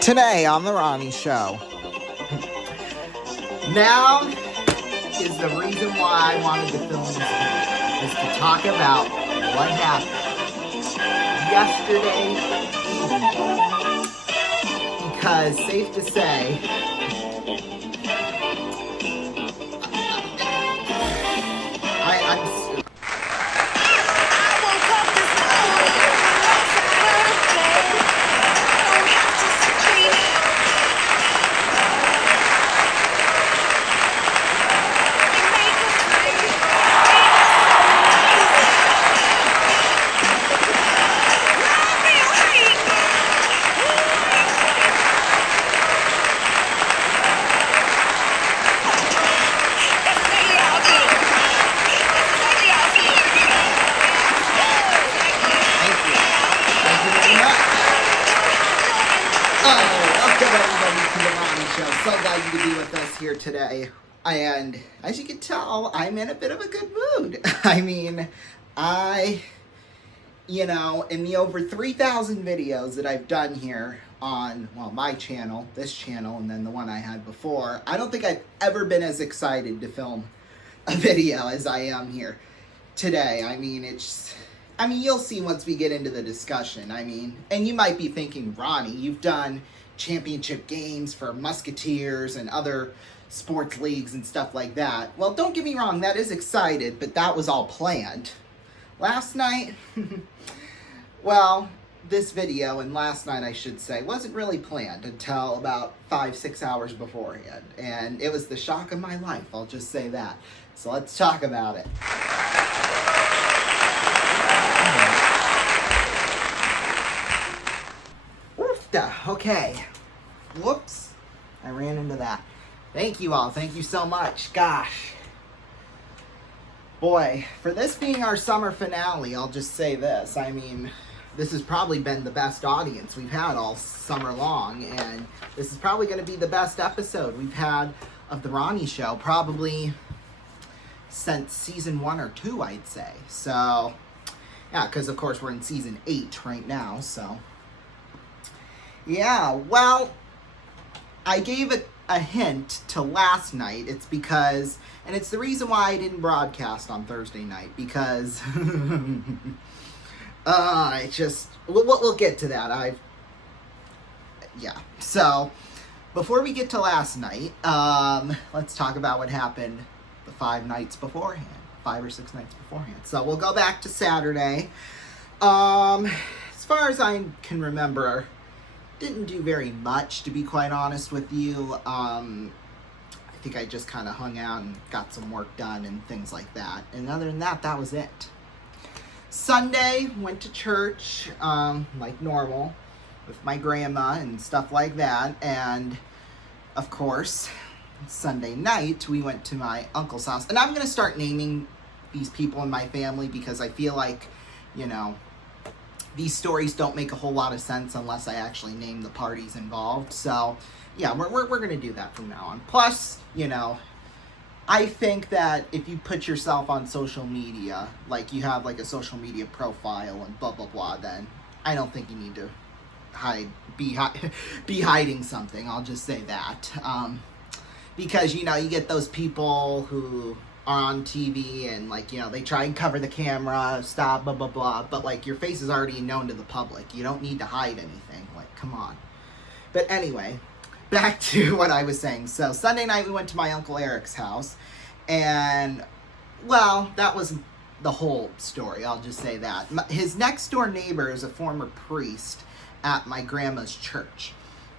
Today on The Ronnie Show. Now is the reason why I wanted to film this video, is to talk about what happened yesterday evening. Because, safe to say, I'm so glad you could be with us here today. And as you can tell, I'm in a bit of a good mood. I mean, in the over 3,000 videos that I've done here on, well, my channel, this channel, and then the one I had before, I don't think I've ever been as excited to film a video as I am here today. I mean, you'll see once we get into the discussion. I mean, and you might be thinking, Ronnie, you've done championship games for Musketeers and other sports leagues and stuff like that. Well, don't get me wrong, that is excited, but that was all planned. Last night, well, this video, and last night I should say, wasn't really planned until about 5-6 hours beforehand. And it was the shock of my life, I'll just say that. So let's talk about it. Okay. Whoops. I ran into that. Thank you all. Thank you so much. Gosh. Boy, for this being our summer finale, I'll just say this. I mean, this has probably been the best audience we've had all summer long, and this is probably going to be the best episode we've had of The Ronnie Show, probably since season 1 or 2, I'd say. So, yeah, because of course we're in season 8 right now, so. Yeah, well, I gave it a hint to last night. It's because, and it's the reason why I didn't broadcast on Thursday night, because we'll get to that. So before we get to last night, let's talk about what happened the 5 nights beforehand, 5 or 6 nights beforehand. So we'll go back to Saturday. As far as I can remember, didn't do very much, to be quite honest with you. I think I just kind of hung out and got some work done and things like that. And other than that, that was it. Sunday, went to church, like normal, with my grandma and stuff like that. And, of course, Sunday night, we went to my uncle's house. And I'm going to start naming these people in my family because I feel like, these stories don't make a whole lot of sense unless I actually name the parties involved. So, yeah, we're going to do that from now on. Plus, I think that if you put yourself on social media, like you have like a social media profile and blah, blah, blah, then I don't think you need to be hiding something. I'll just say that. Because, you get those people who on TV and they try and cover the camera, stop, blah, blah, blah, but your face is already known to the public. You don't need to hide anything. Come on. But anyway, back to what I was saying. So Sunday night we went to my Uncle Eric's house, and well, that wasn't the whole story. I'll just say that. His next door neighbor is a former priest at my grandma's church,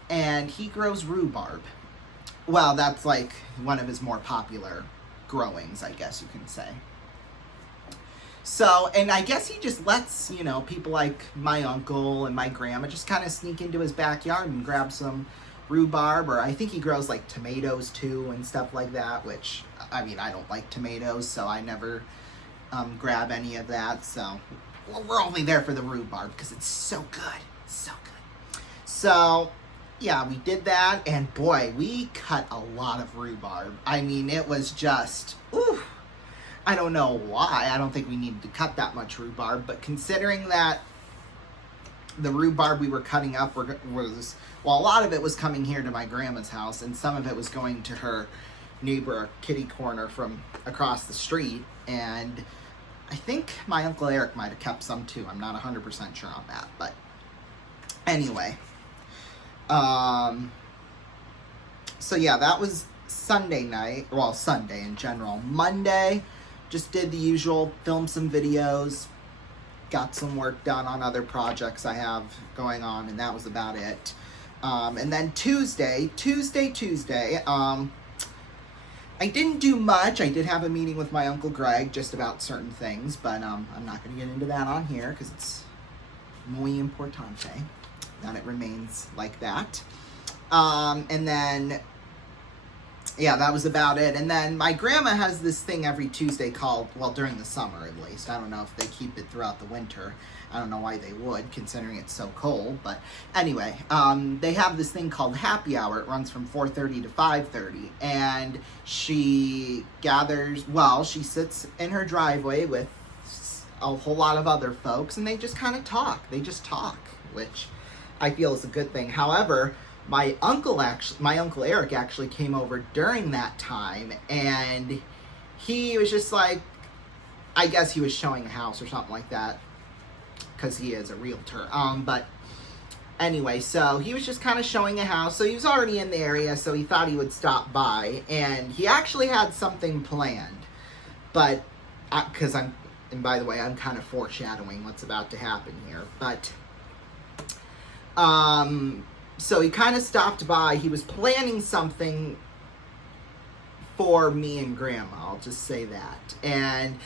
and he grows rhubarb. Well, that's one of his more popular growings, I guess you can say. So, and I guess he just lets, people like my uncle and my grandma just kind of sneak into his backyard and grab some rhubarb, or I think he grows tomatoes too and stuff like that, which, I mean, I don't like tomatoes, so I never grab any of that. So, well, we're only there for the rhubarb because it's so good, so good. So, yeah, we did that, and boy, we cut a lot of rhubarb. I mean, it was just, ooh, I don't know why. I don't think we needed to cut that much rhubarb, but considering that the rhubarb we were cutting up was, well, a lot of it was coming here to my grandma's house, and some of it was going to her neighbor kitty corner from across the street. And I think my Uncle Eric might have kept some too. I'm not 100% sure on that, but anyway. So yeah, that was Sunday night. Well, Sunday in general. Monday, just did the usual, filmed some videos, got some work done on other projects I have going on, and that was about it. And then Tuesday, I didn't do much. I did have a meeting with my Uncle Greg just about certain things, but I'm not going to get into that on here because it's muy importante that it remains like that. And then, yeah, that was about it. And then my grandma has this thing every Tuesday called, well, during the summer at least. I don't know if they keep it throughout the winter. I don't know why they would, considering it's so cold. But anyway, they have this thing called Happy Hour. It runs from 4:30 to 5:30. And she she sits in her driveway with a whole lot of other folks, and they just kind of talk. They just talk, which I feel is a good thing. However, my Uncle Eric actually came over during that time, and he was just like, I guess he was showing a house or something like that, because he is a realtor. But anyway, so he was just kind of showing a house. So he was already in the area, so he thought he would stop by, and he actually had something planned. But and by the way, I'm kind of foreshadowing what's about to happen here. But so he kind of stopped by. He was planning something for me and Grandma, I'll just say that. And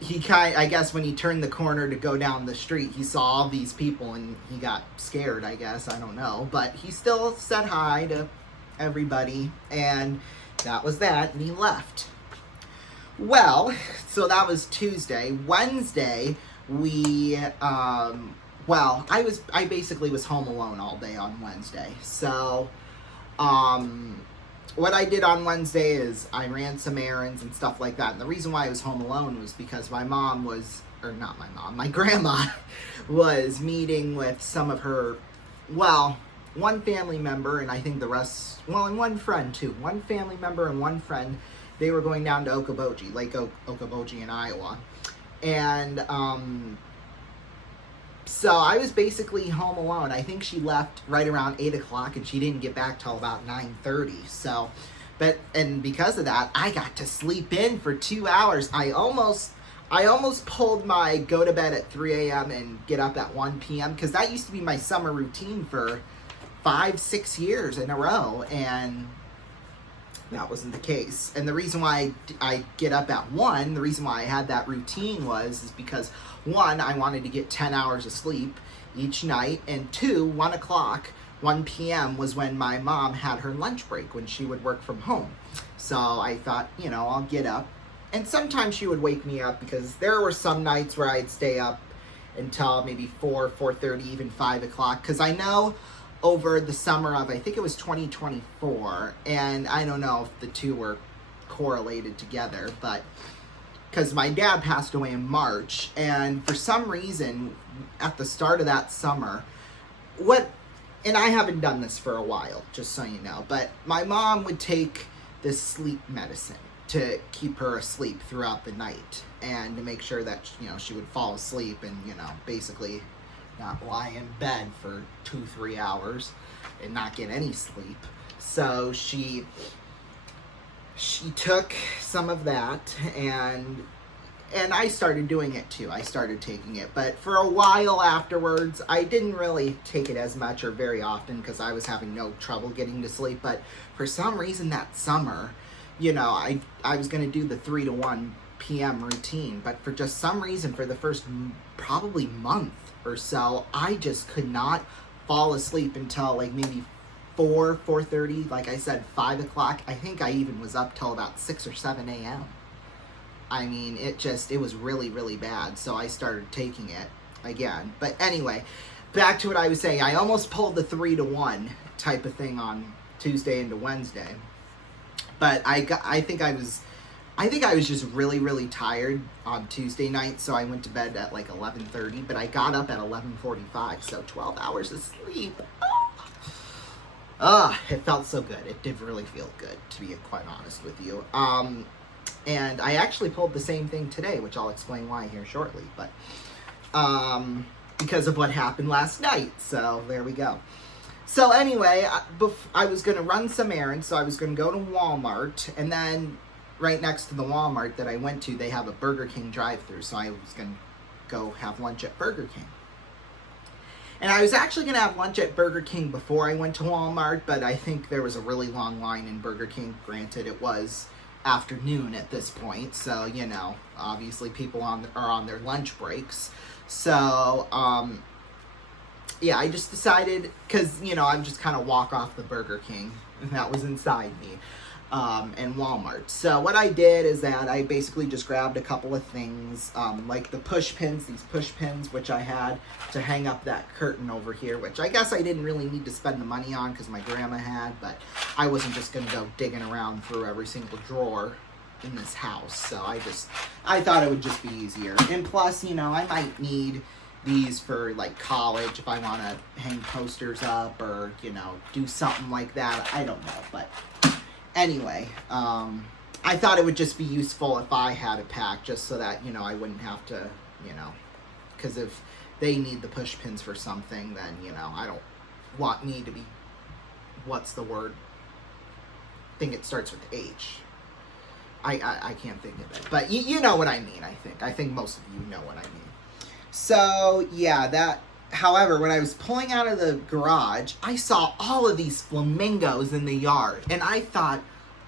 I guess when he turned the corner to go down the street, he saw all these people and he got scared, I guess. I don't know. But he still said hi to everybody, and that was that, and he left. Well, so that was Tuesday. Wednesday, I basically was home alone all day on Wednesday. So, what I did on Wednesday is I ran some errands and stuff like that. And the reason why I was home alone was because my grandma was meeting with some of her, one family member, and I think the rest, and one friend too. One family member and one friend, they were going down to Okoboji, Lake Okoboji in Iowa. And, so I was basically home alone. I think she left right around 8 o'clock, and she didn't get back till about 9:30. So, and because of that, I got to sleep in for 2 hours. I almost pulled my go to bed at 3 a.m. and get up at 1 p.m. because that used to be my summer routine for 5-6 years in a row, and that wasn't the case. And the reason why I get up at 1, the reason why I had that routine is because 1, I wanted to get 10 hours of sleep each night, and 2, 1 p.m. was when my mom had her lunch break when she would work from home. So I thought, I'll get up. And sometimes she would wake me up because there were some nights where I'd stay up until maybe 4:30, even 5 o'clock. Because I know over the summer of, I think it was 2024, and I don't know if the two were correlated together, but because my dad passed away in March, and for some reason, at the start of that summer, and I haven't done this for a while, just so you know, but my mom would take this sleep medicine to keep her asleep throughout the night, and to make sure that, she would fall asleep and, basically not lie in bed for 2-3 hours and not get any sleep. So she took some of that, and I started doing it too. I started taking it, but for a while afterwards, I didn't really take it as much or very often because I was having no trouble getting to sleep. But for some reason that summer, I was going to do the 3 to 1 p.m. routine, but for just some reason, for the first probably month or so, I just could not fall asleep until like maybe 4:30, like I said, 5 o'clock. I think I even was up till about 6 or 7 a.m. I mean, it was really, really bad. So I started taking it again. But anyway, back to what I was saying. I almost pulled the 3 to 1 type of thing on Tuesday into Wednesday. But I think I was I think I was just really, really tired on Tuesday night, so I went to bed at like 11:30, but I got up at 11:45, so 12 hours of sleep. It felt so good. It did really feel good, to be quite honest with you. And I actually pulled the same thing today, which I'll explain why here shortly, but because of what happened last night, so there we go. So anyway, I was going to run some errands, so I was going to go to Walmart, and then right next to the Walmart that I went to, they have a Burger King drive-thru, so I was going to go have lunch at Burger King. And I was actually going to have lunch at Burger King before I went to Walmart, but I think there was a really long line in Burger King. Granted, it was afternoon at this point, so, you know, obviously people are on their lunch breaks. So, yeah, I just decided, because, you know, I would just kind of walk off the Burger King, and that was inside me, and Walmart. So what I did is that I basically just grabbed a couple of things, like the these push pins, which I had to hang up that curtain over here, which I guess I didn't really need to spend the money on because my grandma had, but I wasn't just going to go digging around through every single drawer in this house, so I thought it would just be easier. And plus, you know, I might need these for like college if I want to hang posters up or, you know, do something like that. I don't know, but anyway, I thought it would just be useful if I had a pack, just so that, you know, I wouldn't have to, you know, because if they need the push pins for something, then, you know, I don't want me to be, what's the word? I think it starts with H. I can't think of it, but you know what I mean, I think most of you know what I mean. So, yeah, however, when I was pulling out of the garage, I saw all of these flamingos in the yard, and I thought,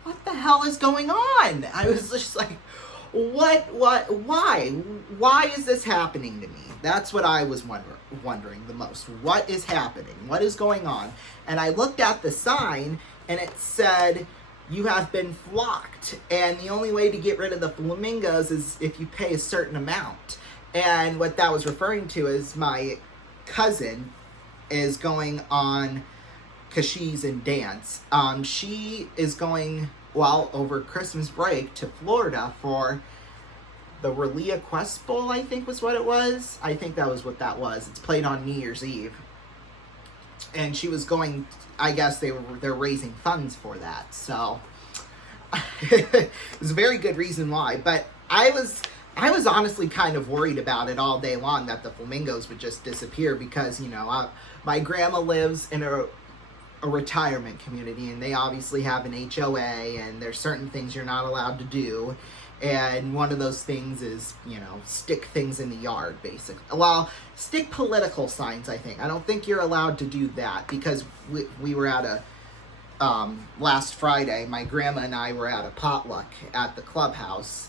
what the hell is going on? I was just like, why is this happening to me? That's what I was wondering the most. What is happening? What is going on? And I looked at the sign, and it said, you have been flocked, and the only way to get rid of the flamingos is if you pay a certain amount. And what that was referring to is my cousin is going on, because she's in dance, she is going, over Christmas break to Florida for the Relia Quest Bowl, I think was what it was. I think that was what that was. It's played on New Year's Eve. And she was going, I guess they're raising funds for that. So, it was a very good reason why. But I was honestly kind of worried about it all day long, that the flamingos would just disappear, because, you know, my grandma lives in a retirement community, and they obviously have an HOA, and there's certain things you're not allowed to do, and one of those things is, you know, stick things in the yard, basically. Well, stick political signs, I think. I don't think you're allowed to do that, because we were at last Friday, my grandma and I were at a potluck at the clubhouse,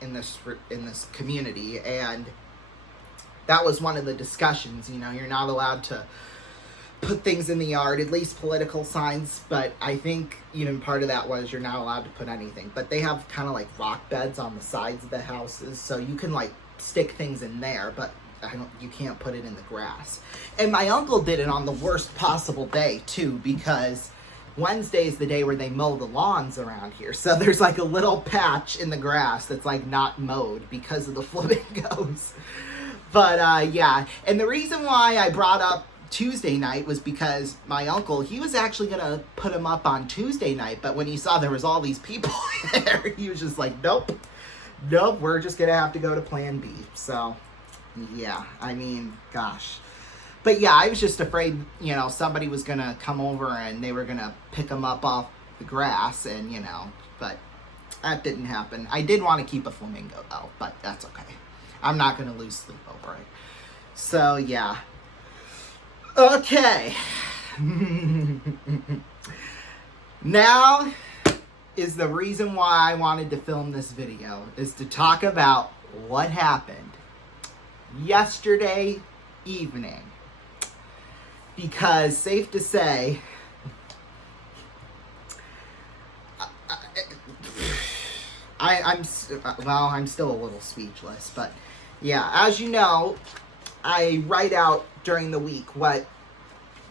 in this community, and that was one of the discussions. You know, you're not allowed to put things in the yard, at least political signs, but I think even part of that was you're not allowed to put anything. But they have kind of like rock beds on the sides of the houses, so you can like stick things in there, but you can't put it in the grass. And my uncle did it on the worst possible day too, because Wednesday is the day where they mow the lawns around here. So there's like a little patch in the grass that's like not mowed because of the flamingos. But yeah, and the reason why I brought up Tuesday night was because my uncle, he was actually going to put them up on Tuesday night, but when he saw there was all these people there, he was just like, nope, we're just going to have to go to plan B. So, yeah, I mean, gosh. But yeah, I was just afraid, you know, somebody was going to come over and they were going to pick them up off the grass, and, you know, but that didn't happen. I did want to keep a flamingo, though, but that's okay. I'm not going to lose sleep over it. So, yeah. Okay. Now is the reason why I wanted to film this video, is to talk about what happened yesterday evening. Because, safe to say, I'm still a little speechless, but yeah, as you know, I write out during the week what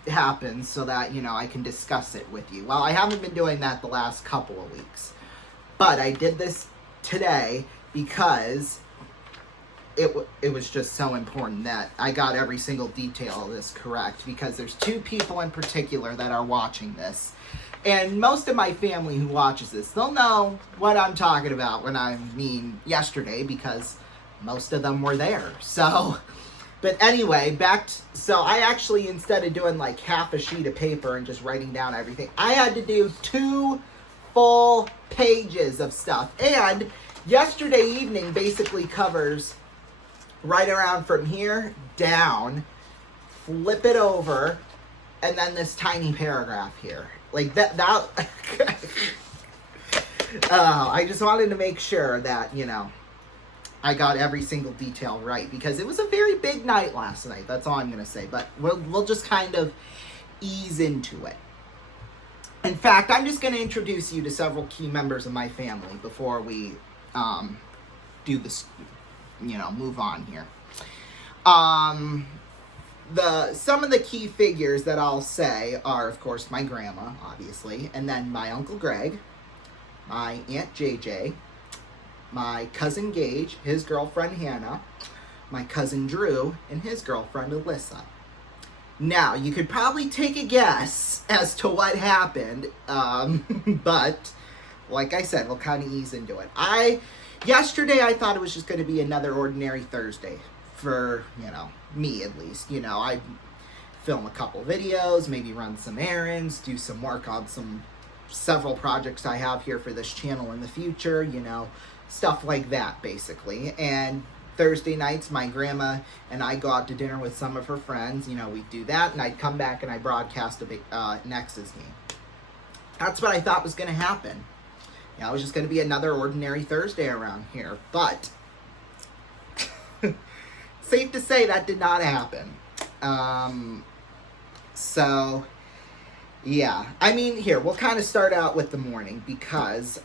happens so that, you know, I can discuss it with you. Well, I haven't been doing that the last couple of weeks. But I did this today because it was just so important that I got every single detail of this correct, because there's two people in particular that are watching this. And most of my family who watches this, they'll know what I'm talking about when I mean yesterday, because most of them were there. So, but anyway, so I actually, instead of doing like half a sheet of paper and just writing down everything, I had to do 2 full pages of stuff. And yesterday evening basically covers right around from here down, flip it over, and then this tiny paragraph here. Like that I just wanted to make sure that, I got every single detail right, because it was a very big night last night. That's all I'm going to say. But we'll just kind of ease into it. In fact, I'm just going to introduce you to several key members of my family before we do this, move on here. Some of the key figures that I'll say are, of course, my grandma, obviously, and then my Uncle Greg, my Aunt JJ, my cousin Gage, his girlfriend Hannah, my cousin Drew, and his girlfriend Alyssa. Now, you could probably take a guess as to what happened, but like I said, we'll kind of ease into it. Yesterday, I thought it was just going to be another ordinary Thursday for, me at least. I'd film a couple videos, maybe run some errands, do some work on several projects I have here for this channel in the future, stuff like that, basically. And Thursday nights, my grandma and I go out to dinner with some of her friends. We'd do that, and I'd come back and I'd broadcast an X's game. That's what I thought was going to happen. It was just going to be another ordinary Thursday around here. But safe to say that did not happen. So, yeah. I mean, here, we'll kind of start out with the morning, because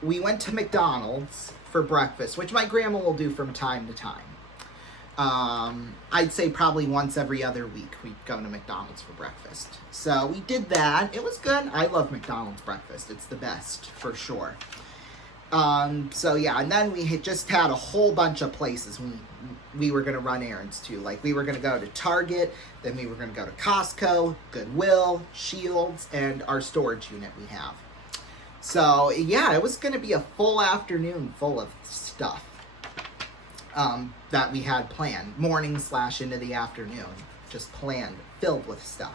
we went to McDonald's for breakfast, which my grandma will do from time to time. I'd say probably once every other week we'd go to McDonald's for breakfast. So we did that. It was good. I love McDonald's breakfast. It's the best, for sure. So yeah, and then we had just had a whole bunch of places we were going to run errands to. Like, we were going to go to Target, then we were going to go to Costco, Goodwill, Shields, and our storage unit we have. So yeah, it was going to be a full afternoon full of stuff that we had planned. Morning / into the afternoon. Just planned, filled with stuff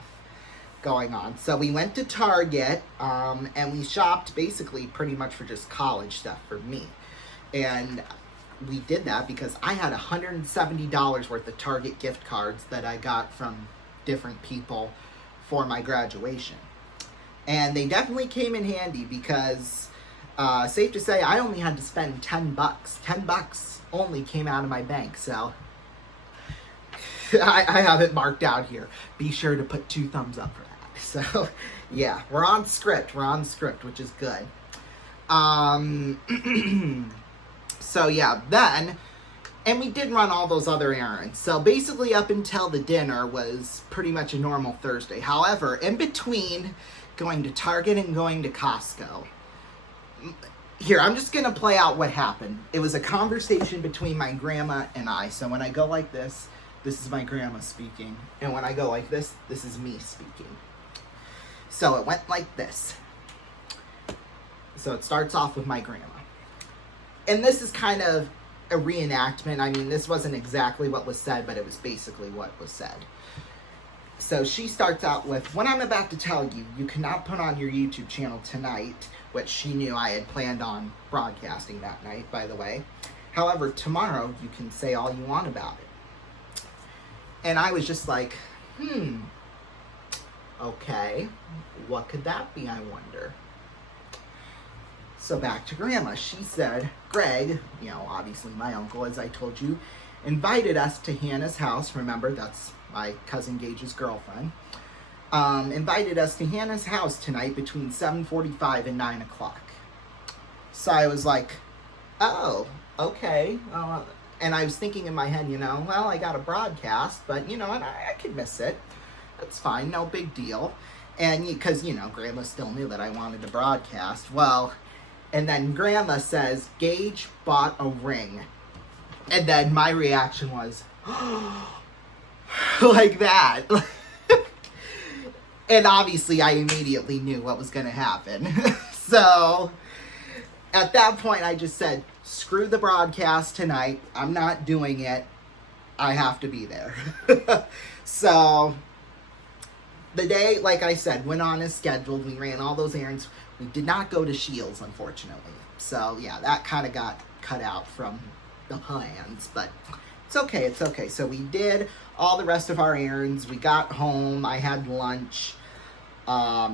going on. So we went to Target, and we shopped basically pretty much for just college stuff for me. And we did that because I had $170 worth of Target gift cards that I got from different people for my graduation. And they definitely came in handy, because safe to say I only had to spend $10. $10 only came out of my bank. So I have it marked out here. Be sure to put 2 thumbs up for that. So yeah, we're on script, which is good. So yeah, then, and we did run all those other errands. So basically up until the dinner was pretty much a normal Thursday. However, in between going to Target and going to Costco, here, I'm just going to play out what happened. It was a conversation between my grandma and I. So when I go like this is my grandma speaking. And when I go like this is me speaking. So it went like this. So it starts off with my grandma. And this is kind of a reenactment. I mean, this wasn't exactly what was said, but it was basically what was said. So she starts out with, "What I'm about to tell you, you cannot put on your YouTube channel tonight," which she knew I had planned on broadcasting that night, by the way. "However, tomorrow you can say all you want about it." And I was just like, okay, what could that be, I wonder? So back to Grandma. She said, "Greg," obviously my uncle, as I told you, invited us to Hannah's house. Remember, that's my cousin Gage's girlfriend. Invited us to Hannah's house tonight between 7:45 and 9 o'clock. So I was like, oh, okay. And I was thinking in my head, well, I got a broadcast, but I could miss it. That's fine, no big deal. And because, Grandma still knew that I wanted to broadcast. Well, and then Grandma says, Gage bought a ring. And then my reaction was, like that. And obviously I immediately knew what was going to happen. So at that point I just said, screw the broadcast tonight. I'm not doing it. I have to be there. So the day, like I said, went on as scheduled. We ran all those errands. We did not go to Shields, unfortunately. So yeah, that kind of got cut out from the plans, but it's okay. It's okay. So we did all the rest of our errands. We got home. I had lunch. I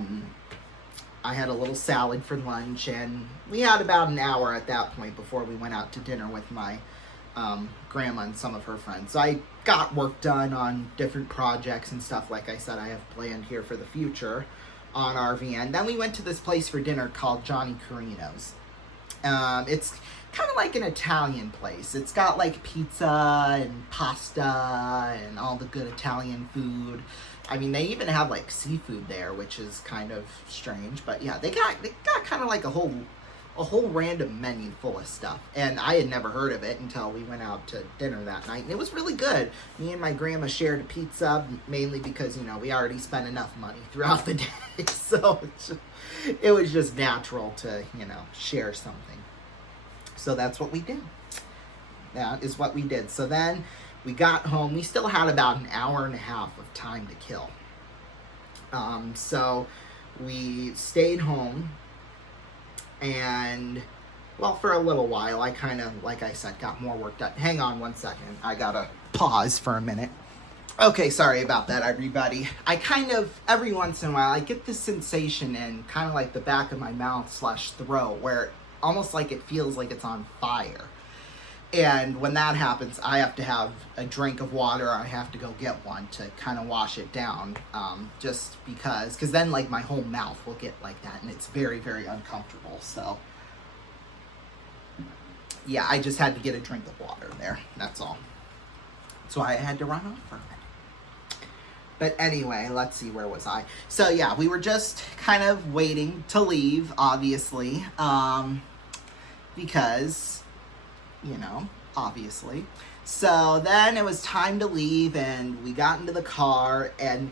had a little salad for lunch, and we had about an hour at that point before we went out to dinner with my grandma and some of her friends. So I got work done on different projects and stuff, like I said, I have planned here for the future on RV. And then we went to this place for dinner called Johnny Carino's. It's kind of like an Italian place. It's got like pizza and pasta and all the good Italian food. I mean, they even have like seafood there, which is kind of strange. But yeah, they got kind of like a whole random menu full of stuff. And I had never heard of it until we went out to dinner that night. And it was really good. Me and my grandma shared a pizza, mainly because, we already spent enough money throughout the day. So it was just natural to, share something. So that's what we did. That is what we did. So then we got home. We still had about an hour and a half of time to kill. So we stayed home. And, well, for a little while, I kind of, like I said, got more work done. Hang on one second. I gotta pause for a minute. Okay, sorry about that, everybody. I kind of, every once in a while, I get this sensation in kind of like the back of my mouth / throat, where almost like it feels like it's on fire. And when that happens, I have to have a drink of water, or I have to go get one to kind of wash it down, just because then like my whole mouth will get like that, and it's very, very uncomfortable. So yeah, I just had to get a drink of water there, that's all. So I had to run off for a minute. But anyway, let's see, where was I? So yeah, we were just kind of waiting to leave, obviously, because, obviously. So then it was time to leave, and we got into the car, and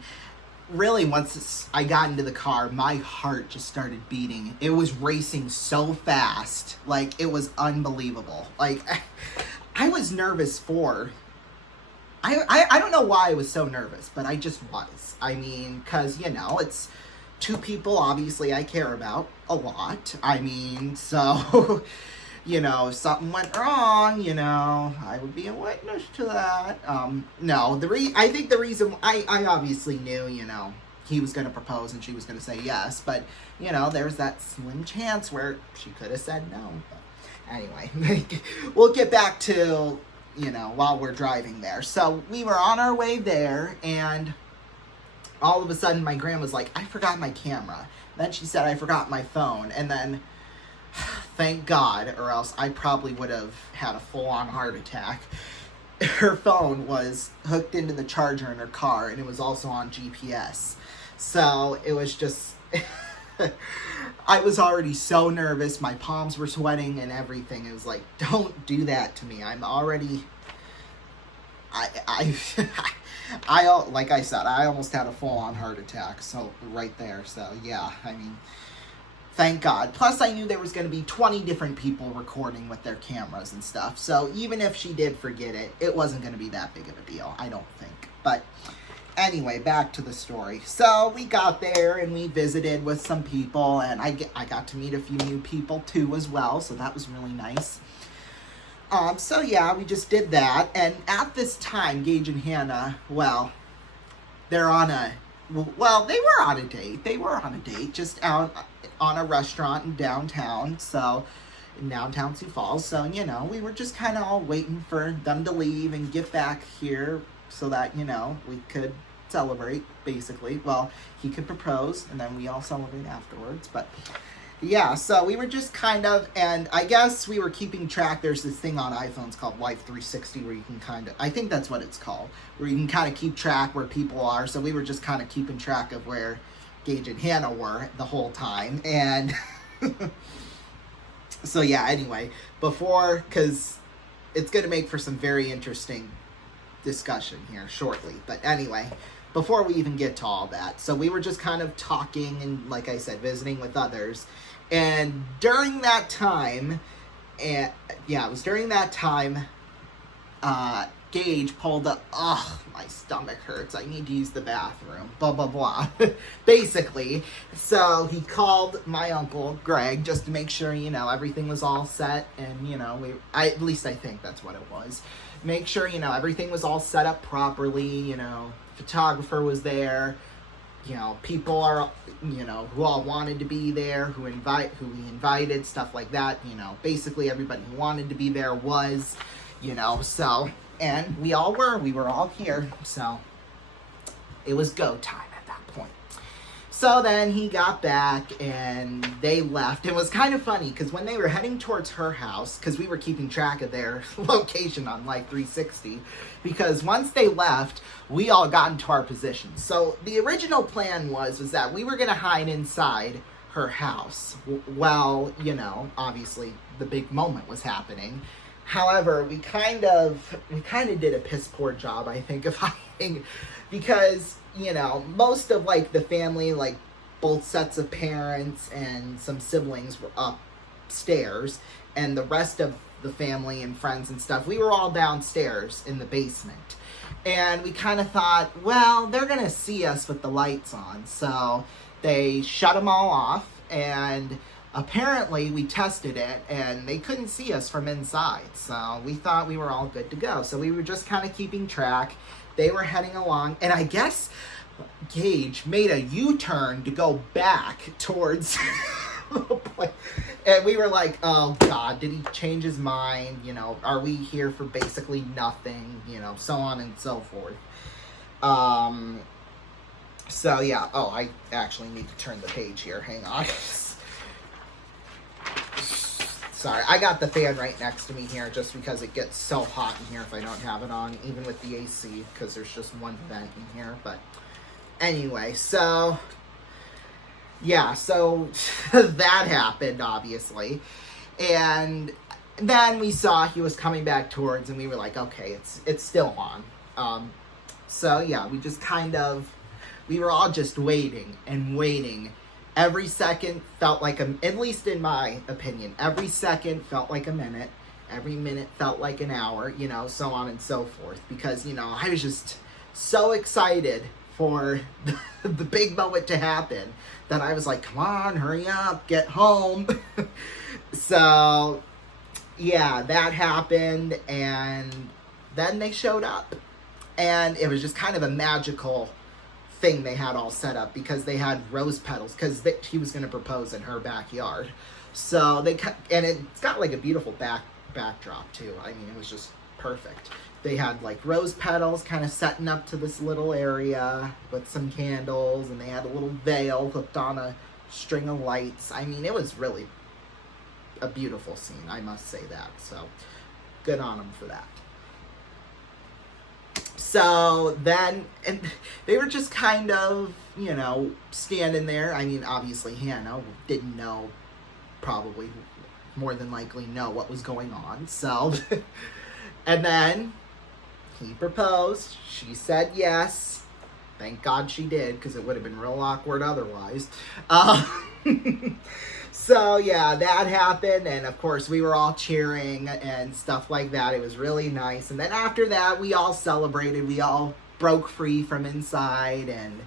really once I got into the car, my heart just started beating. It was racing so fast, like it was unbelievable. Like I was nervous for, I don't know why I was so nervous, but I just was. I mean, because, it's two people obviously I care about a lot. I mean, so if something went wrong, I would be a witness to that. No, I think the reason, I obviously knew, he was going to propose and she was going to say yes, but, there's that slim chance where she could have said no. But anyway, we'll get back to, while we're driving there. So we were on our way there, and all of a sudden my grandma's like, I forgot my camera. Then she said, I forgot my phone. And then, thank God, or else I probably would have had a full-on heart attack. Her phone was hooked into the charger in her car, and it was also on GPS. So it was just, I was already so nervous. My palms were sweating and everything. It was like, don't do that to me. I'm already, like I said, I almost had a full-on heart attack. So right there. So yeah, I mean, thank God. Plus, I knew there was going to be 20 different people recording with their cameras and stuff. So even if she did forget it, it wasn't going to be that big of a deal, I don't think. But anyway, back to the story. So we got there and we visited with some people, and I got to meet a few new people too as well. So that was really nice. So yeah, we just did that. And at this time, Gage and Hannah, well, they're on a, well, they were on a date. They were on a date just out on a restaurant in downtown, so in downtown Sioux Falls. So, we were just kind of all waiting for them to leave and get back here so that, we could celebrate, basically. Well, he could propose, and then we all celebrate afterwards. But yeah, so we were just kind of, and I guess we were keeping track. There's this thing on iPhones called Life 360 where you can kind of, I think that's what it's called, where you can kind of keep track where people are. So we were just kind of keeping track of where Gage and Hannah were the whole time. And so yeah, anyway, because it's going to make for some very interesting discussion here shortly. But anyway, before we even get to all that, so we were just kind of talking and, like I said, visiting with others. And during that time, it was during that time, Gage pulled up, my stomach hurts, I need to use the bathroom, blah, blah, blah, basically. So he called my uncle, Greg, just to make sure, everything was all set, and, at least I think that's what it was. Make sure, everything was all set up properly, photographer was there, people are, who all wanted to be there, who we invited, stuff like that, basically everybody who wanted to be there was, so... And we were all here, so it was go time at that point. So then he got back and they left. It was kind of funny because when they were heading towards her house, because we were keeping track of their location on Life 360, because once they left, we all got into our positions. So the original plan was that we were going to hide inside her house while, obviously the big moment was happening. However, we kind of did a piss poor job, I think, of hiding, because, most of, the family, both sets of parents and some siblings were upstairs, and the rest of the family and friends and stuff, we were all downstairs in the basement. And we kind of thought, well, they're going to see us with the lights on, so they shut them all off, and... apparently, we tested it, and they couldn't see us from inside, so we thought we were all good to go. So we were just kind of keeping track. They were heading along, and I guess Gage made a U-turn to go back towards the place. And we were like, oh, God, did he change his mind? Are we here for basically nothing? So on and so forth. So, yeah. Oh, I actually need to turn the page here. Hang on. Sorry, I got the fan right next to me here just because it gets so hot in here if I don't have it on, even with the AC, because there's just one vent in here. But anyway, so yeah, so that happened, obviously. And then we saw he was coming back towards, and we were like, okay, it's still on. So yeah, we were all just waiting and waiting. Every second felt like at least in my opinion, every second felt like a minute. Every minute felt like an hour, so on and so forth. Because, I was just so excited for the big moment to happen that I was like, come on, hurry up, get home. So, yeah, that happened. And then they showed up. And it was just kind of a magical thing they had all set up, because they had rose petals, because he was going to propose in her backyard. So and it's got a beautiful backdrop too. I mean, it was just perfect. They had rose petals kind of setting up to this little area with some candles, and they had a little veil hooked on a string of lights. I mean, it was really a beautiful scene, I must say that. So good on them for that. So then, and they were just kind of, standing there. I mean, obviously Hannah didn't know, probably more than likely know what was going on. So, and then he proposed. She said yes. Thank God she did, because it would have been real awkward otherwise. So, yeah, that happened, and of course, we were all cheering and stuff like that. It was really nice. And then after that, we all celebrated. We all broke free from inside, and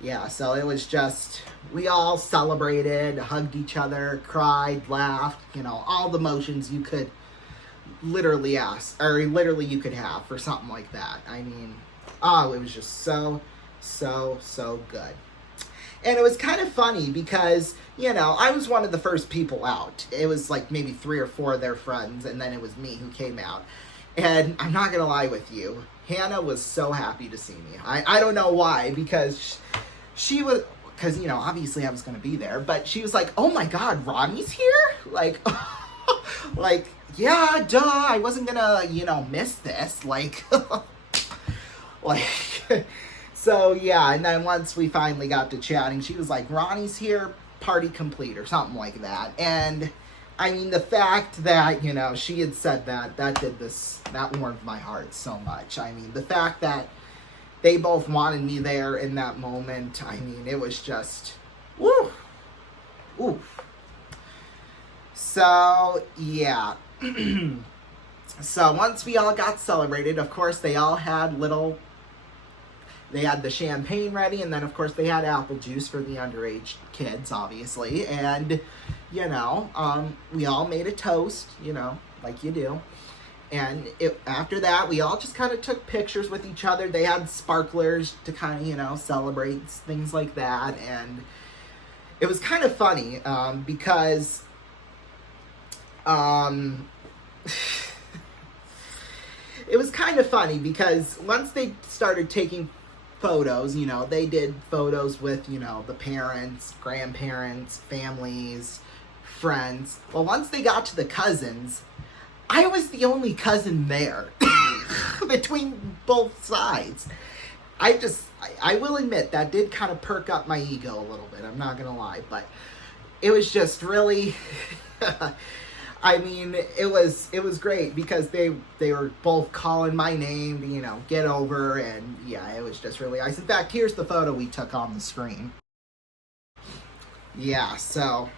yeah, so it was just, we all celebrated, hugged each other, cried, laughed, all the emotions you could literally you could have for something like that. I mean, it was just so good. And it was kind of funny because, I was one of the first people out. It was maybe 3 or 4 of their friends, and then it was me who came out. And I'm not going to lie with you, Hannah was so happy to see me. I don't know why, because she was, because, obviously I was going to be there, but she was like, oh my God, Ronnie's here? Yeah, duh, I wasn't going to, miss this. So yeah, and then once we finally got to chatting, she was like, Ronnie's here, party complete, or something like that. And I mean, the fact that, you know, she had said that, that warmed my heart so much. I mean, the fact that they both wanted me there in that moment, I mean, it was just, woo, oof. So, yeah. So once we all got celebrated, of course, they all had they had the champagne ready, and then, of course, they had apple juice for the underage kids, obviously. And, you know, we all made a toast, you know, like you do. And after that, we all just kind of took pictures with each other. They had sparklers to kind of, you know, celebrate, things like that. And it was kind of funny because... it was kind of funny because once they started taking photos, you know, they did photos with, you know, the parents, grandparents, families, friends. Well, once they got to the cousins, I was the only cousin there between both sides. I will admit that did kind of perk up my ego a little bit. I'm not going to lie, but it was just really, I mean, it was great because they were both calling my name to, you know, get over, and yeah, it was just really nice. In fact, here's the photo we took on the screen. Yeah, so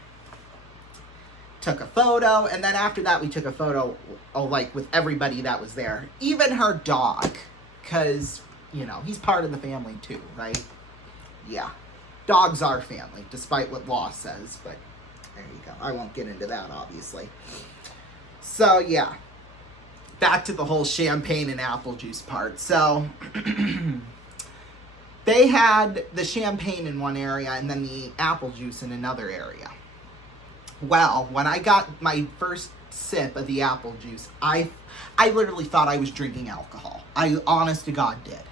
took a photo, and then after that we took a photo, like with everybody that was there, even her dog, because, you know, he's part of the family too, right? Yeah, dogs are family, despite what law says, but there you go. I won't get into that, obviously. So, yeah. Back to the whole champagne and apple juice part. So, they had the champagne in one area and then the apple juice in another area. Well, when I got my first sip of the apple juice, I literally thought I was drinking alcohol. I, honest to God, did.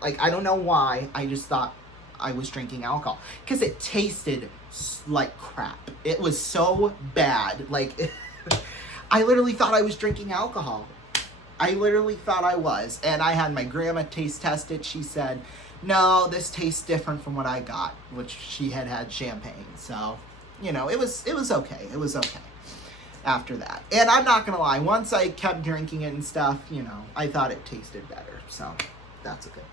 Like, I don't know why. I just thought I was drinking alcohol. Because it tasted like crap. It was so bad. Like, I literally thought I was drinking alcohol. I literally thought I was. And I had my grandma taste test it. She said, no, this tastes different from what I got, which she had champagne. So, you know, it was okay. It was okay after that. And I'm not going to lie, once I kept drinking it and stuff, you know, I thought it tasted better. So, that's a good thing.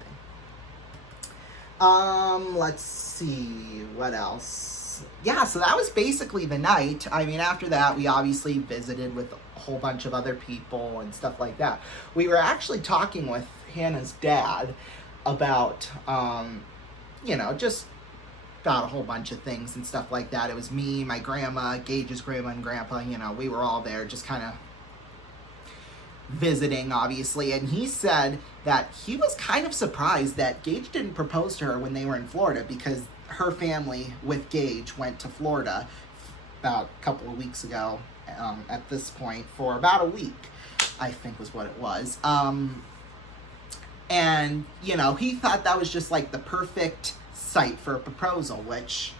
Let's see, what else? Yeah, so that was basically the night. I mean, after that, we obviously visited with a whole bunch of other people and stuff like that. We were actually talking with Hannah's dad about, you know, just about a whole bunch of things and stuff like that. It was me, my grandma, Gage's grandma and grandpa, you know, we were all there just kind of visiting, obviously, and he said that he was kind of surprised that Gage didn't propose to her when they were in Florida, because her family with Gage went to Florida about a couple of weeks ago, at this point, for about a week, I think was what it was. And, you know, he thought that was just like the perfect site for a proposal, which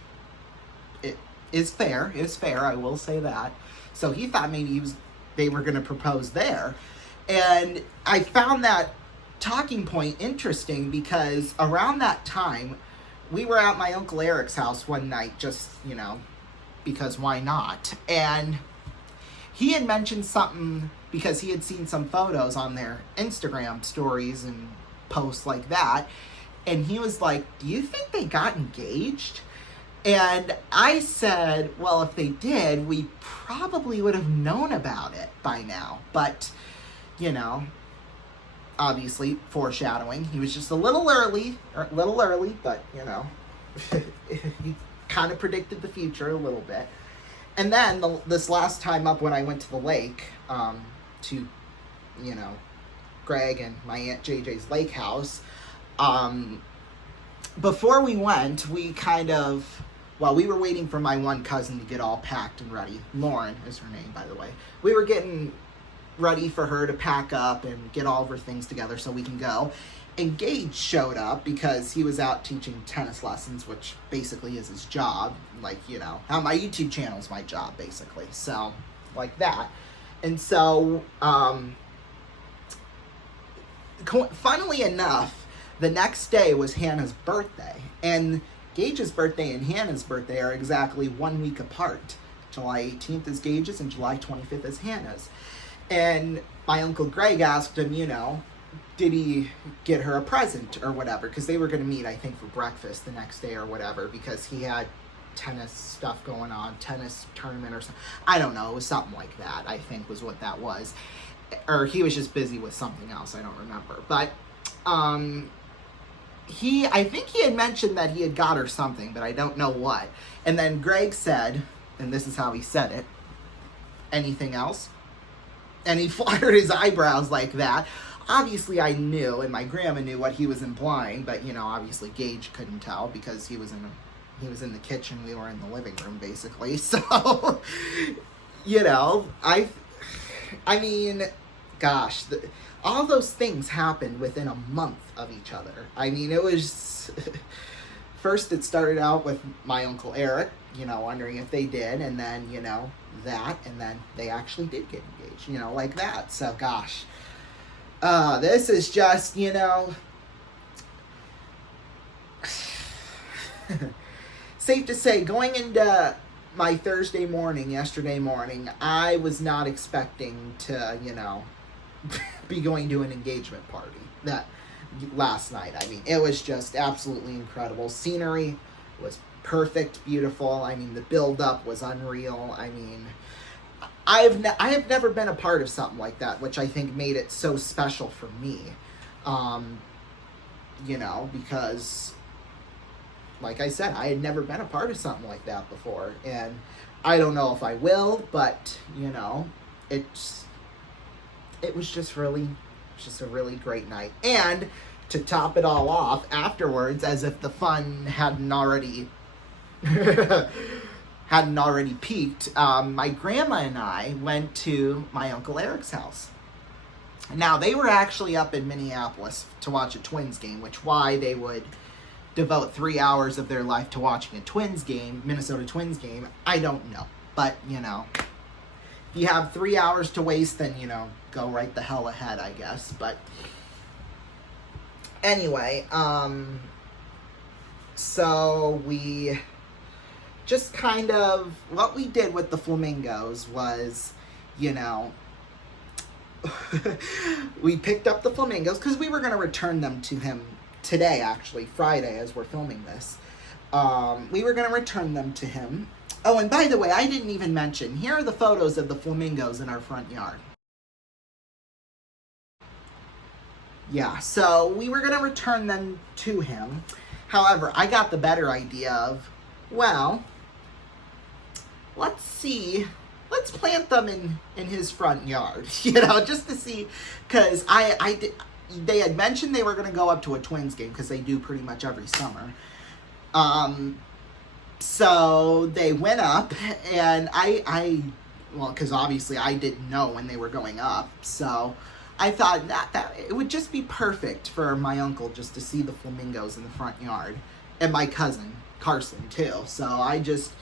it is fair, I will say that. So he thought maybe they were going to propose there. And I found that talking point interesting because around that time, we were at my Uncle Eric's house one night, just, you know, because why not? And he had mentioned something because he had seen some photos on their Instagram stories and posts like that. And he was like, do you think they got engaged? And I said, well, if they did, we probably would have known about it by now. But, you know, obviously, foreshadowing. He was just a little early, but, you know, he kind of predicted the future a little bit. And then this last time up when I went to the lake, to, you know, Greg and my Aunt JJ's lake house, before we went, we kind of, well, we were waiting for my one cousin to get all packed and ready. Lauren is her name, by the way. We were getting ready for her to pack up and get all of her things together so we can go. And Gage showed up because he was out teaching tennis lessons, which basically is his job. Like, you know, my YouTube channel is my job, basically. So, like that. And so, funnily enough, the next day was Hannah's birthday. And Gage's birthday and Hannah's birthday are exactly 1 week apart. July 18th is Gage's and July 25th is Hannah's. And my Uncle Greg asked him, did he get her a present or whatever? Because they were going to meet, I think, for breakfast the next day or whatever, because he had tennis stuff going on, tennis tournament or something. I don't know. It was something like that, I think, was what that was. Or he was just busy with something else. I don't remember. But I think he had mentioned that he had got her something, but I don't know what. And then Greg said, and this is how he said it, anything else? And he fluttered his eyebrows like that. Obviously, I knew, and my grandma knew what he was implying, but, obviously Gage couldn't tell because he was in the kitchen, we were in the living room, basically. So, I mean, gosh, all those things happened within a month of each other. I mean, it was, first it started out with my Uncle Eric, wondering if they did, and then, that, and then they actually did get engaged, like that. So, gosh, this is just, safe to say, going into my yesterday morning, I was not expecting to, be going to an engagement party that last night. I mean, it was just absolutely incredible. Scenery was perfect, beautiful. I mean, the build-up was unreal. I mean, I have never been a part of something like that, which I think made it so special for me. Because, like I said, I had never been a part of something like that before, and I don't know if I will, but, it was just a really great night. And to top it all off, afterwards, as if the fun hadn't already peaked, my grandma and I went to my Uncle Eric's house. Now, they were actually up in Minneapolis to watch a Twins game, why they would devote 3 hours of their life to watching a Minnesota Twins game, I don't know. But, if you have 3 hours to waste, then, go right the hell ahead, I guess. But anyway, so we just kind of, what we did with the flamingos was, we picked up the flamingos because we were going to return them to him today, actually, Friday, as we're filming this. We were going to return them to him. Oh, and by the way, I didn't even mention, here are the photos of the flamingos in our front yard. Yeah, so we were going to return them to him. However, I got the better idea of, well, let's plant them in his front yard, just to see, because they had mentioned they were going to go up to a Twins game, because they do pretty much every summer. So they went up, and because obviously I didn't know when they were going up, so I thought that it would just be perfect for my uncle just to see the flamingos in the front yard, and my cousin Carson too. So I just,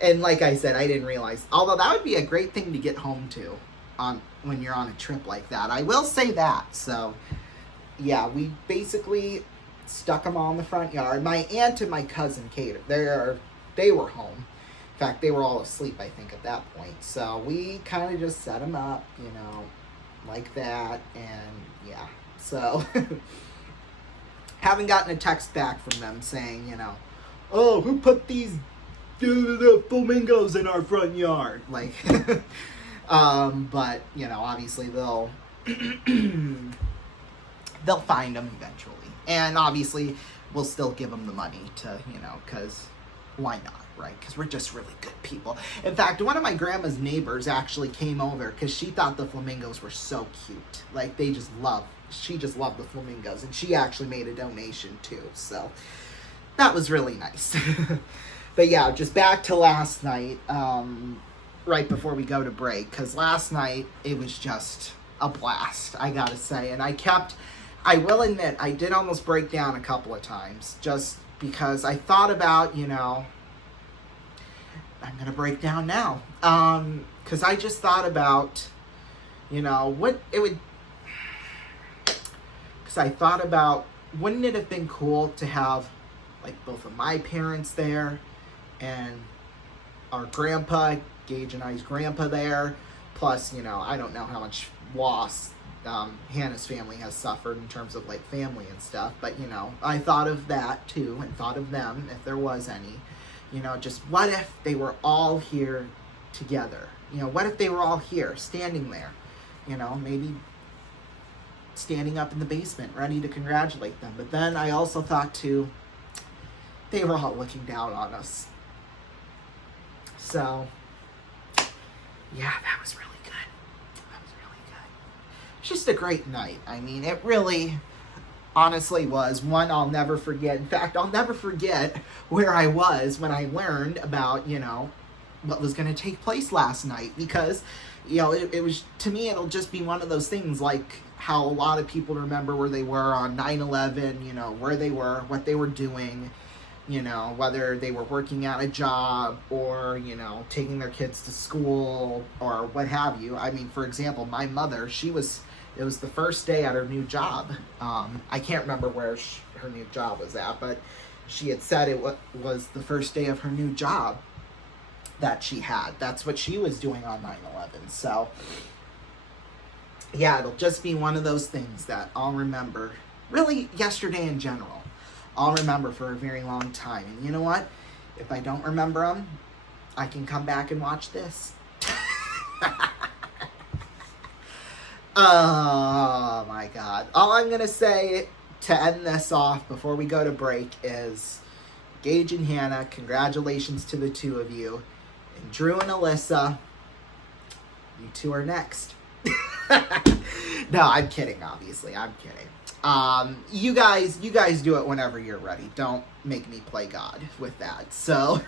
and like I said, I didn't realize. Although that would be a great thing to get home to, when you're on a trip like that. I will say that. So yeah, we basically stuck them all in the front yard. My aunt and my cousin Kate, they were home. In fact, they were all asleep, I think, at that point. So we kind of just set them up, like that. And yeah, so haven't gotten a text back from them saying, oh, who put these flamingos in our front yard? Like, but, obviously they'll find them eventually. And obviously we'll still give them the money to, because why not, right? Because we're just really good people. In fact, one of my grandma's neighbors actually came over because she thought the flamingos were so cute. Like, she just loved the flamingos. And she actually made a donation too. So that was really nice. But yeah, just back to last night, right before we go to break. Because last night, it was just a blast, I gotta say. And I will admit, I did almost break down a couple of times. Just because I thought about, I'm going to break down now. Because I just thought about, what it would, because I thought about, wouldn't it have been cool to have like both of my parents there and our grandpa, Gage and I's grandpa there, plus, you know, I don't know how much loss Hannah's family has suffered in terms of like family and stuff, but you know, I thought of that too, and thought of them if there was any. You know, just what if they were all here together? You know, what if they were all here, standing there? You know, maybe standing up in the basement, ready to congratulate them. But then I also thought too, they were all looking down on us. So, yeah, that was really good. That was really good. It's just a great night. I mean, it really honestly was one I'll never forget. In fact, I'll never forget where I was when I learned about, you know, what was going to take place last night, because, you know, it was, to me, it'll just be one of those things like how a lot of people remember where they were on 9/11, you know, where they were, what they were doing, you know, whether they were working at a job or, you know, taking their kids to school or what have you. I mean, for example, my mother, it was the first day at her new job. I can't remember where her new job was at, but she had said it was the first day of her new job that she had. That's what she was doing on 9/11. So, yeah, it'll just be one of those things that I'll remember. Really, yesterday in general, I'll remember for a very long time. And you know what? If I don't remember them, I can come back and watch this. Oh my God. All I'm going to say to end this off before we go to break is, Gage and Hannah, congratulations to the two of you. And Drew and Alyssa, you two are next. No, I'm kidding, obviously. I'm kidding. You guys do it whenever you're ready. Don't make me play God with that. So,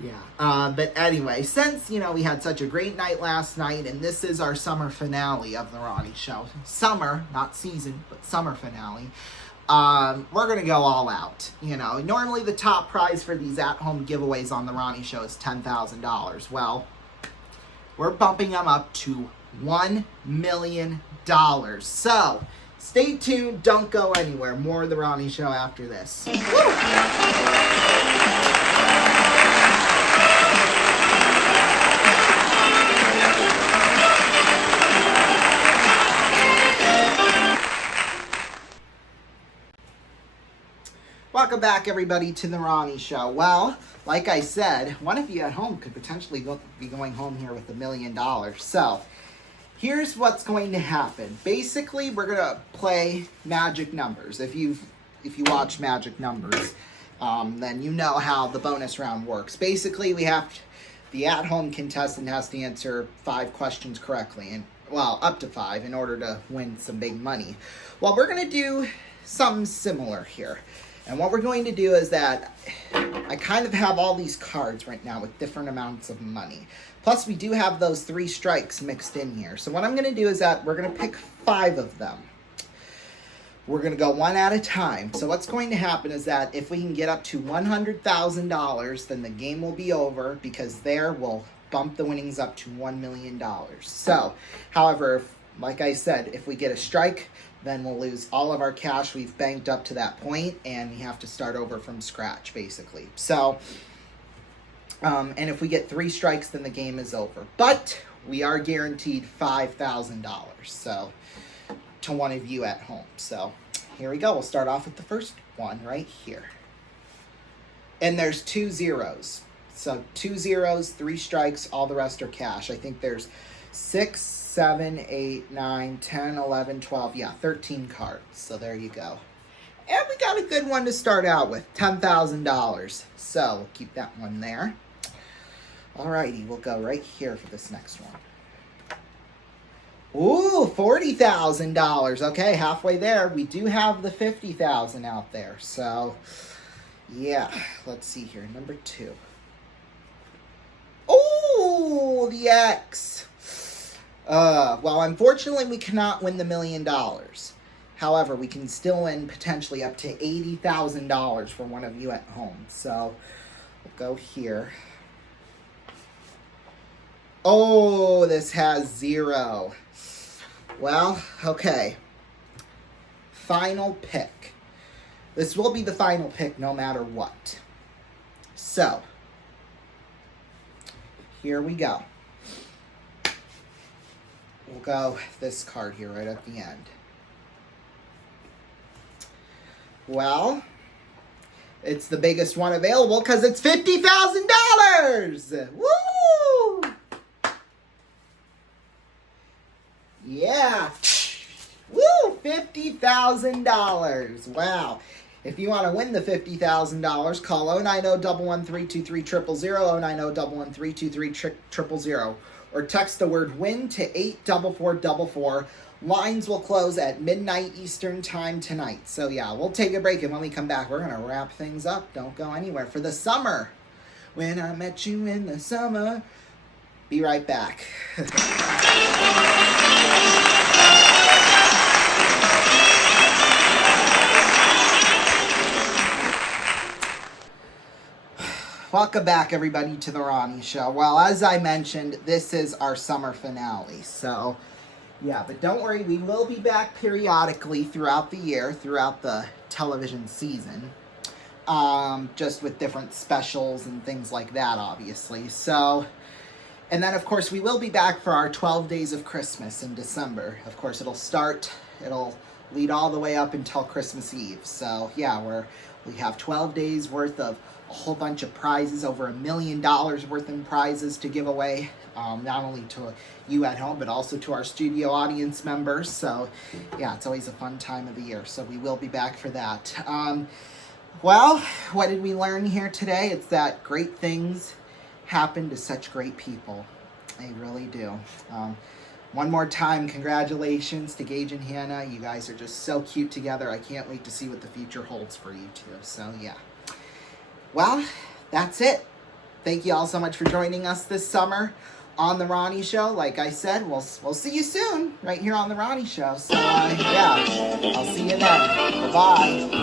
yeah. But anyway, since, you know, we had such a great night last night, and this is our summer finale of the Ronnie Show. Summer, not season, but summer finale. We're going to go all out. You know, normally the top prize for these at-home giveaways on the Ronnie Show is $10,000. Well, we're bumping them up to $1 million. So, stay tuned. Don't go anywhere. More of the Ronnie Show after this. Welcome back, everybody, to the Ronnie Show. Well, like I said, one of you at home could potentially be going home here with $1 million. So, here's what's going to happen. Basically, we're going to play magic numbers. If you watch magic numbers, then you know how the bonus round works. Basically, the at-home contestant has to answer 5 questions correctly, and well, up to 5 in order to win some big money. Well, we're going to do something similar here. And what we're going to do is that I kind of have all these cards right now with different amounts of money. Plus, we do have those 3 strikes mixed in here. So what I'm going to do is that we're going to pick 5 of them. We're going to go one at a time. So what's going to happen is that if we can get up to $100,000, then the game will be over, because there we'll bump the winnings up to $1 million. So, however, like I said, if we get a strike, then we'll lose all of our cash we've banked up to that point, and we have to start over from scratch, basically. So, and if we get 3 strikes, then the game is over. But we are guaranteed $5,000, so, to one of you at home. So, here we go. We'll start off with the first one right here. And there's 2 zeros. So, 2 zeros, 3 strikes, all the rest are cash. I think there's 6, 7, 8, 9, 10, 11, 12, yeah, 13 cards. So there you go. And we got a good one to start out with, $10,000. So we'll keep that one there. Alrighty, we'll go right here for this next one. Ooh, $40,000. Okay, halfway there. We do have the $50,000 out there. So, yeah, let's see here. Number 2. Ooh, the X. Well, unfortunately, we cannot win the $1 million. However, we can still win potentially up to $80,000 for one of you at home. So, we'll go here. Oh, this has 0. Well, okay. final pick. This will be the final pick no matter what. So, here we go. We'll go this card here right at the end. Well, it's the biggest one available because it's $50,000! Woo! Yeah. Woo! $50,000. Wow. If you want to win the $50,000, call 090-113-2300, 090-113-2300, or text the word WIN to 84444. Lines will close at midnight Eastern time tonight. So yeah, we'll take a break, and when we come back, we're going to wrap things up. Don't go anywhere for the summer. When I met you in the summer. Be right back. Welcome back, everybody, to the Ronnie Show. Well, as I mentioned, this is our summer finale. So, yeah, but don't worry, we will be back periodically throughout the year, throughout the television season. Just with different specials and things like that, obviously. So, and then, of course, we will be back for our 12 Days of Christmas in December. Of course, it'll lead all the way up until Christmas Eve. So, yeah, we have 12 days worth of a whole bunch of prizes, over $1 million worth in prizes to give away, not only to you at home, but also to our studio audience members. So, yeah, it's always a fun time of the year. So we will be back for that. Well, what did we learn here today? It's that great things happen to such great people. They really do. One more time, congratulations to Gage and Hannah. You guys are just so cute together. I can't wait to see what the future holds for you two. So, yeah. Well, that's it. Thank you all so much for joining us this summer on The Ronnie Show. Like I said, we'll see you soon right here on The Ronnie Show. So, yeah, I'll see you then. Bye-bye.